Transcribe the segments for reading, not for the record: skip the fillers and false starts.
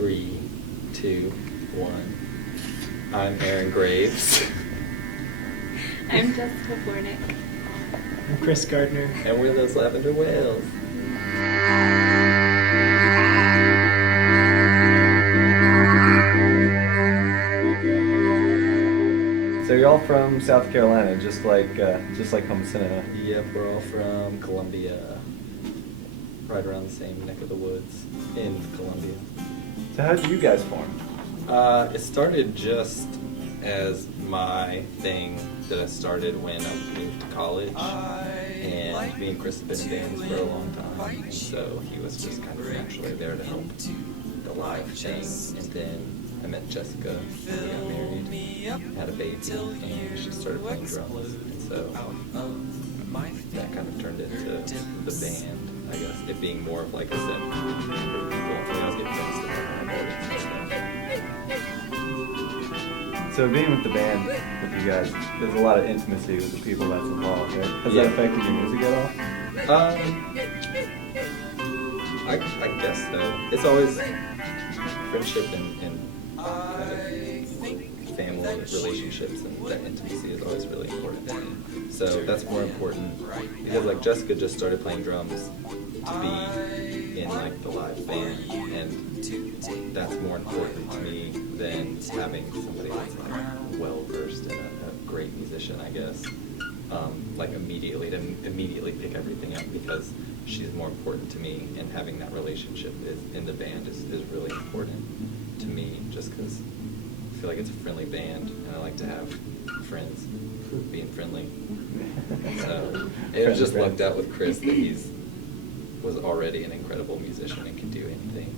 3, 2, 1. I'm Aaron Graves. I'm Jessica Fornick. I'm Chris Gardner. And we're those Lavender Whales. So you're all from South Carolina, just like Homicina. Yep, we're all from Columbia. Right around the same neck of the woods in Columbia. So how did you guys form? It started just as my thing that I started when I moved to college. And me and Chris have been in bands for a long time. And so he was just kind of naturally there to help the live thing. And then I met Jessica, and we got married, had a baby, and she started playing drums. And so that kind of turned into the band, I guess. It being more of like a set for people. I was getting friends to So being with the band, with you guys, there's a lot of intimacy with the people that's involved, right? Has that affected your music at all? I guess so. It's always friendship and kind of family relationships, and that intimacy is always really important to me. So that's more important because like Jessica just started playing drums to be in like the live band, and that's more important to me than having somebody that's like well versed and a great musician, I guess. Like immediately pick everything up, because she's more important to me, and having that relationship in the band is really important to me, just because I feel like it's a friendly band and I like to have friends being friendly. So it was just lucked out with Chris that was already an incredible musician and could do anything,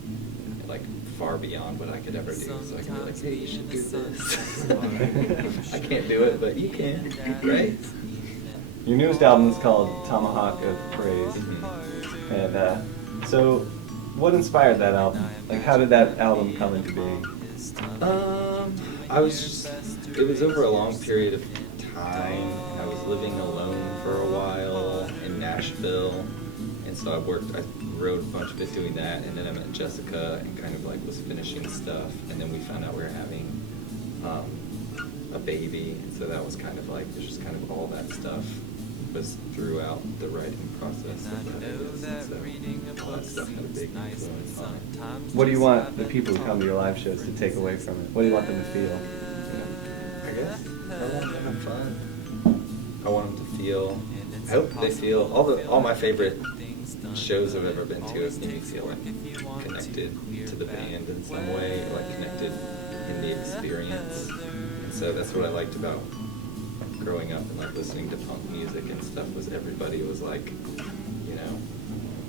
like far beyond what I could ever do. So I can be like, hey, you should do this. I can't do it, but you can, right? Your newest album is called Tomahawk of Praise. Mm-hmm. And so what inspired that album? Like, how did that album come into being? It was over a long period of time. I was living alone for a while in Nashville, and so I wrote a bunch of it doing that, and then I met Jessica and kind of like was finishing stuff, and then we found out we were having a baby, and so that was kind of like, it was just kind of all that stuff was throughout the writing process of that. So all that stuff had a big influence on it. What do you want the people who come to your live shows to take away from it? What do you want them to feel? I guess I want them to have fun. I want them to feel, I hope they feel, all my favorite shows I've ever been to have made me feel like connected to the band in some way, like connected in the experience. And so that's what I liked about growing up and like listening to punk music and stuff, was everybody was like, you know,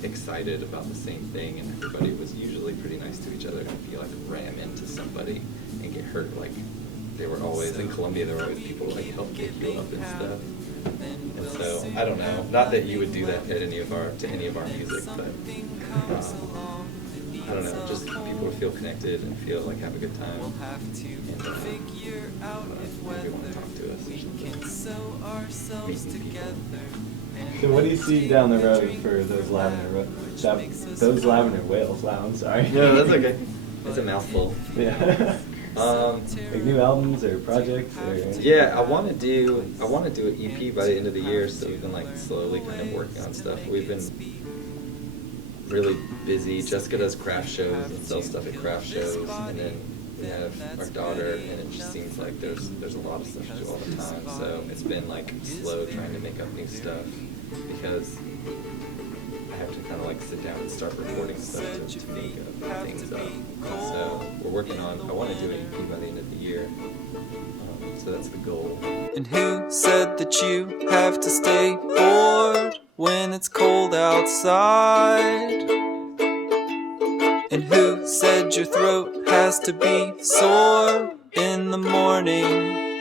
excited about the same thing, and everybody was usually pretty nice to each other. And if you like ram into somebody and get hurt, like they were always in Columbia, there were always people who like help pick you up and stuff. And so I don't know, not that you would do that at any of our music, but I don't know, just people to feel connected and feel like have a good time, and maybe want to talk to us or something. Meeting people. So what do you see down the road for those Lavender Whales? Wow, I'm sorry. No, that's okay. It's a mouthful. Yeah. Like new albums or projects? Or... Yeah, I want to do an EP by the end of the year, so we've been like slowly kind of working on stuff. We've been really busy. Jessica does craft shows and sells stuff at craft shows, and then we have our daughter, and it just seems like there's a lot of stuff to do all the time. So it's been like slow trying to make up new stuff, because I have to kind of like sit down and start recording stuff to make things up. So we're working on, I want to do an EP by the end of the year. So that's the goal. And who said that you have to stay bored when it's cold outside? And who said your throat has to be sore in the morning